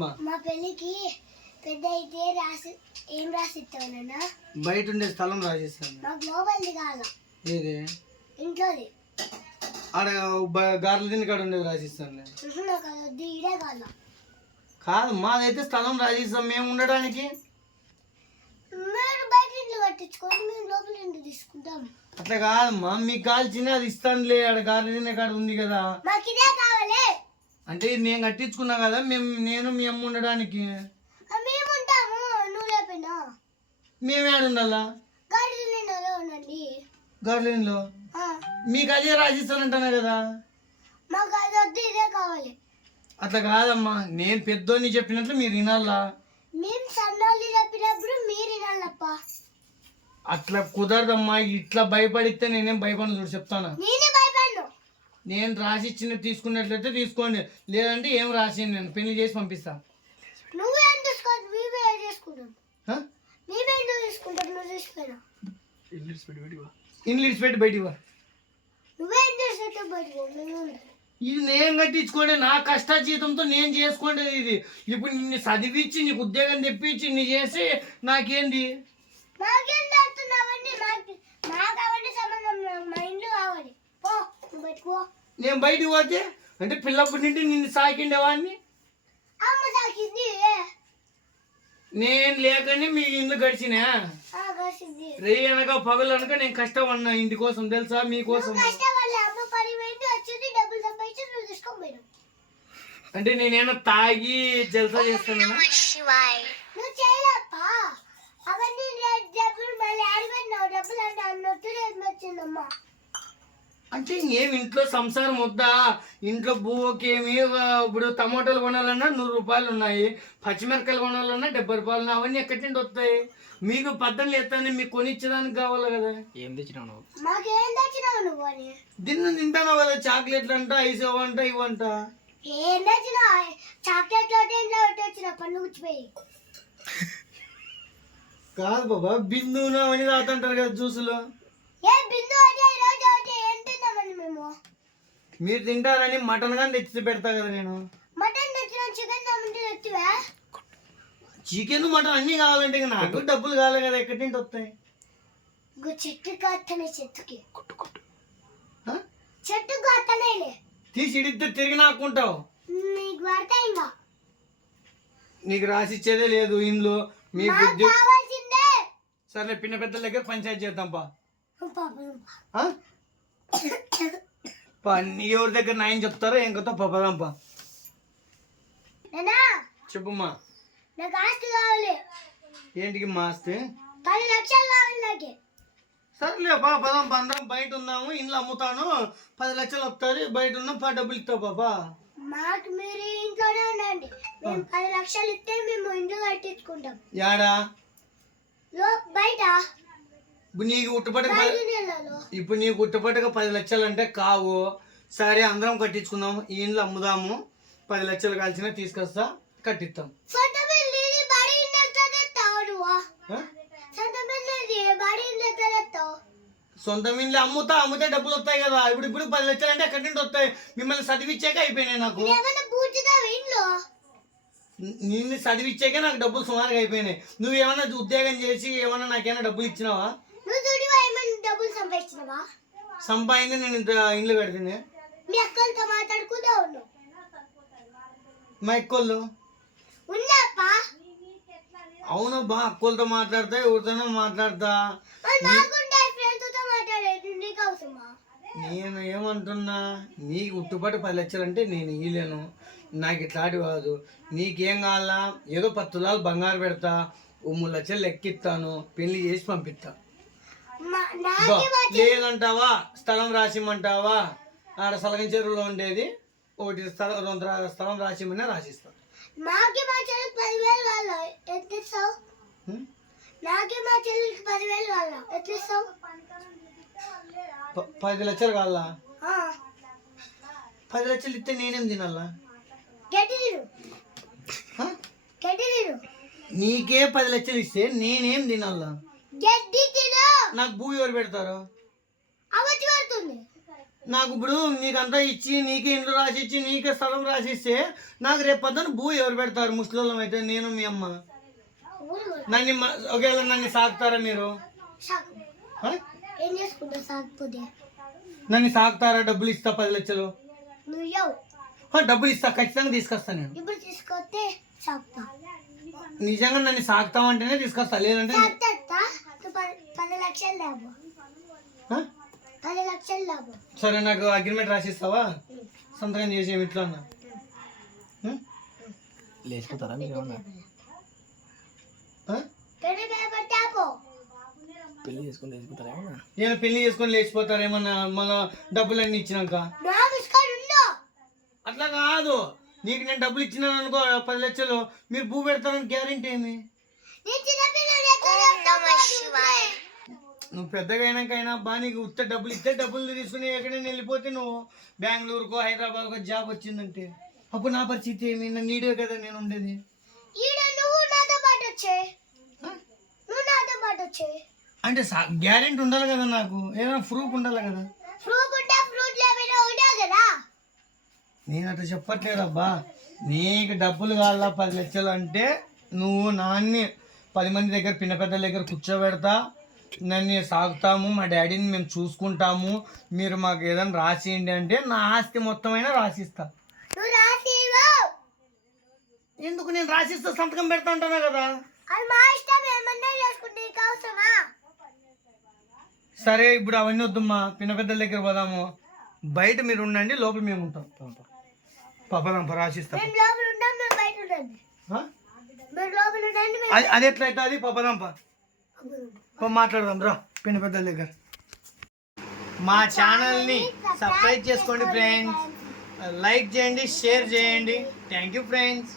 చెప్పమా. మా పెళ్ళికి పెద్ద అయితే ఏం రాసిస్తావు? బయట ఉండే స్థలం రాసిస్తాను. నాకు లోపలిది కాదు. ఏది? ఇంట్లోది. ఆడ గార్ల దీని కాడ ఉండేది రాసిస్తాను. ఇదే కాదు. కాదు, మాదైతే స్థలం రాసిస్తాం మేము ఉండడానికి. మీరు బయట ఇంట్లో కట్టించుకోండి, మేము లోపల ఇంట్లో తీసుకుంటాం. అట్లా కాదమ్మా, మీకు కాల్చిన అది ఇస్తానులే. ఆడ గార్ల దీని కాడ ఉంది కదా. మాకు ఇదే కావాలి. అంటే నేను కట్టించుకున్నా కదా, నేను మీ అమ్మ ఉండడానికి. మేము ఉంటాము. నువ్వు లేపినా మేమే ఆడ ఉండాలా? గార్డెన్లో ఉండండి. గార్డెన్లో మీకు అదే రాసిస్తానంటానా కదా. మాకు అది వద్దు, ఇదే కావాలి. అట్లా కాదమ్మా, నేను పెద్దోని చెప్పినట్లు మీరు వినాలా. మేము సన్నోళ్ళు చెప్పినప్పుడు మీరు వినాలప్ప. అట్లా కుదరదమ్మా. ఇట్లా భయపడితే నేనేం భయపడను. చూడు చెప్తాను, నేనే భయపడను. నేను రాసి ఇచ్చిన తీసుకున్నట్లయితే తీసుకోండి, లేదంటే ఏం రాసి నేను పెళ్లి చేసి పంపిస్తా. నువ్వేం తీసుకోండి, మేమే చేసుకుంటాం. మేమే ఎందుకు తీసుకుంటాం? నువ్వు తీసుకురా. ఇంగ్లీష్ పెట్టి బయటికి వా. నువ్వేం చేసేట్టు బయటకు. ఇది నేను కట్టించుకోండి, నా కష్ట జీతంతో నేను చేసుకోండి. ఇది ఇప్పుడు నిన్ను చదివించి నీకు ఉద్యోగం తెప్పించి నీ చేసి నాకేంది? మాకేం చేస్తున్నావండి? మాకు అవన్నీ సంబంధం. మా ఇంట్లో కావాలి. పో, నువ్వు బయటకు. నేను బయటికి పోతే అంటే పిల్లప్పటి నుండి నిన్ను సాకిండేవాడిని. అమ్మ సాకింది. నేను లేకని మీ ఇల్లు గడిచినా. రే అనక పగలు అనక నేను కష్టపడినా ఇంటి కోసం, తెలుసా? మీకోసం. అంటే నేనేమో తాగి జల్సా చేస్తాను. అంటే ఇంకేం ఇంట్లో సంసారం వద్దా? ఇంట్లో బువ్వకేమి ఇప్పుడు టమాటాలు కొనాలన్నా 100 రూపాయలు ఉన్నాయి, పచ్చిమిరకాయలు కొనాలన్నా 70 రూపాయలు ఉన్నాయి. అవన్నీ ఎక్కడి నుండి వస్తాయి? మీకు పద్దలు ఎత్తాను, మీకు కొనిచ్చేదానికి కావాలి కదా. ఏం తెచ్చినావు నువ్వు? దీన్ని తింటాను కదా, చాక్లెట్లు అంట, ఐస్ అవంట ఇవంట. ఏం తెచ్చినా? చాక్లెట్లు వచ్చిన పన్ను కూర్చిపోయి. కాదు బాబా, బిందు అవన్నీ తాగుతుంటారు కదా జ్యూసులు. మీరు తింటారని మటన్ గాని తెచ్చి పెడతా కదా నేను. మటన్ తెచ్చిన చికెన్ తెచ్చివా? చికెన్ మటన్ అన్ని కావాలంటే నాకు డబ్బులు కావాలి కదా, ఎక్కడి నుంచి వస్తాయి? చెట్టు కాస్తనే చెట్టుకి చెట్టు కాస్తనే తీసి ఇడితే తిరిగి నాకుంటావు. నీకు పడతాయి. ఇంకా నీకు రాసిచ్చేదే లేదు ఇంట్లో. మీ బుద్ధి కావాల్సిందే. సరే, పిన్న పెద్దల దగ్గర పంచాయతీ చేద్దాంపా. ఎవరి దగ్గర నాయన చెప్తారో ఏం కొత్త పదాంపా. చెప్పుమ్మా. నాకు ఆస్తి కావాలి. ఏంటికి మా ఆస్తి? 10 లక్షలు కావాలి నాకు. సర్లే బా, పదాంపా. అందరం బయట ఉన్నాము, ఇంట్లో అమ్ముతాను, 10 లక్షలు వస్తుంది. బయట ఉన్నాం, డబ్బులు ఇస్తావు బాబా. మాకు మీరు ఇంట్లోనే ఉండండి. మేము 10 లక్షలు ఇస్తే మేము ఇంట్లో కట్టించుకుంటాం. యాడా? బయట. ఇప్పుడు నీకు ఉట్టుపట్టుగా 10 లక్షలు అంటే కావు. సరే, అందరం కట్టించుకుందాం, ఈ ఇంట్లో అమ్ముదాము, 10 లక్షలు కాల్చిన తీసుకొస్తా, కట్టిస్తాం. సొంత ఇంట్లో అమ్మితే డబ్బులు వస్తాయి కదా. ఇప్పుడు 10 లక్షలు అంటే ఎక్కడి నుండి వస్తాయి? మిమ్మల్ని చదివిచ్చాక అయిపోయినాయి నాకు. నిన్ను చదివిచ్చాక నాకు డబ్బులు సుమారుగా అయిపోయినాయి. నువ్వేమన్నా ఉద్యోగం చేసి ఏమన్నా నాకేమైనా డబ్బులు ఇచ్చినావా? సంపాదించి నేను ఇంత ఇండ్లు కడితేనే. మా ఎక్కోళ్ళు అవును బా, అక్కలతో మాట్లాడతా, ఎవరితోనో మాట్లాడతా. నేను ఏమంటున్నా, నీకు ఉట్టుపట్టు 10 లక్షలు అంటే నేను ఇయ్యలేను. నాకు ఇట్లాంటి కాదు. నీకేం కావాలా? ఏదో 10 తులాలు బంగారు పెడతా, 3 లక్షలు లెక్కిస్తాను, పెళ్లి చేసి పంపిస్తా. లేదంటావా? స్థలం రాసిమ్మంటావా? ఆడ సలగం చెరువులో ఉండేది ఒకటి స్థలం రాసిమ్మని రాసిస్తా. 10 లక్షలు కావాలా? 10 లక్షలు ఇస్తే నేనేం తినాలా? నీకే 10 లక్షలు ఇస్తే నేనేం తినాలా? నాకు భూ ఎవరు పెడతారు? నాకు ఇప్పుడు నీకంతా ఇచ్చి నీకే ఇంట్లో రాసిచ్చి నీకే స్థలం రాసిస్తే నాకు రేపు పొద్దున భూ ఎవరు పెడతారు? ముసలిళ్ళం అయితే నేను మీ అమ్మ. నన్ను ఒకవేళ నన్ను సాగుతారా మీరు? సాకు. ఆ? ఏం చేసుకుంటా సాకపోతే? నన్ను సాగుతారా? డబ్బులు ఇస్తా 10 లక్షలు. నువ్వు ఇవ్వవు. డబ్బులు ఇస్తా, ఖచ్చితంగా తీసుకొస్తా నేను. ఇప్పుడు తీసుకొస్తే సాగుతా. నిజంగా నన్ను సాగుతామంటేనే తీసుకొస్తా, లేదంటే సాగుతా. నువ్వు 10 లక్షలు లాభం. ఆ? 10 లక్షలు లాభం. సరే, నాకు అగ్రిమెంట్ రాసిస్తావా? సంతకం చేసి ఇంట్లో అన్నా లేచిపోతారా మీరు ఏమన్నా? పెళ్లి పేపర్ తాపో. పెళ్లి చేసుకుని లేచిపోతారా ఏమన్నా? నేను పెళ్లి చేసుకొని లేచిపోతారేమన్నా మన డబ్బులన్నీ ఇచ్చినాక? నా ముసుకొని ఉండు. అట్లా కాదు, నీకు నేను డబ్బులు ఇచ్చినాను అనుకో 10 లక్షలు, మీరు భూ పెడతారని గ్యారెంటీ ఏమి? నీ చిన్న పిల్లలు ఎక్కడ ఉంటావు? నువ్వు పెద్దగా అయినాకైనా బా నీకు ఉత్త డబ్బులు ఇస్తే డబ్బులు తీసుకుని ఎక్కడైనా వెళ్ళిపోతే నువ్వు బెంగళూరుకో హైదరాబాద్కో జాబ్ వచ్చిందంటే అప్పుడు నా పరిస్థితి ఏమి? నా నీడే కదా నేను ఉండేది. ఈడ నువ్వు నాతో పాటు వచ్చే. నువ్వు నాతో పాటు వచ్చే. అంటే గ్యారెంటీ ఉండాలి కదా, నాకు ఏదైనా ప్రూఫ్ ఉండాలి కదా. ఫ్రూట్ ఉంటే ఫ్రూట్ లేకపోయినా ఒకటే కదా. నేను అట్లా చెప్పట్లేదబ్బా, నీకు డబ్బులు కావాలా 10 లక్షలు అంటే నువ్వు నాన్ని 10 మంది దగ్గర పిన్న పెద్దల దగ్గర కూర్చోబెడతా, నన్ను సాగుతాము, మా డాడీని మేము చూసుకుంటాము, మీరు మాకు ఏదైనా రాసియండి అంటే నా ఆస్తి మొత్తం అయినా రాసిస్తా. నువ్వు రాసి ఇవ్వవు. ఎందుకు? నేను రాసిస్తా, సంతకం పెడతా ఉంటానా కదా. అది మా ఇష్టం. ఏమన్నా చేసుకుంటే నీకు అవసరమా? సరే, ఇప్పుడు అవన్నీ వద్దమ్మా, పిన్న పెద్దల దగ్గర పోదాము. బయట మీరు ఉండండి, లోపల మేము ఉంటాం. పాపదాంప రాసిస్తా. మేము లోపల ఉంటాం, మేము బయట ఉండండి. మీరు లోపల ఉండండి, మేము అది ఎట్లా అవుతుంది? పాపదాంప మాట్లాడదాం రా పిన్న పెద్దల దగ్గర. మా ఛానల్ని సబ్స్క్రైబ్ చేసుకోండి ఫ్రెండ్స్, లైక్ చేయండి, షేర్ చేయండి. Thank you friends.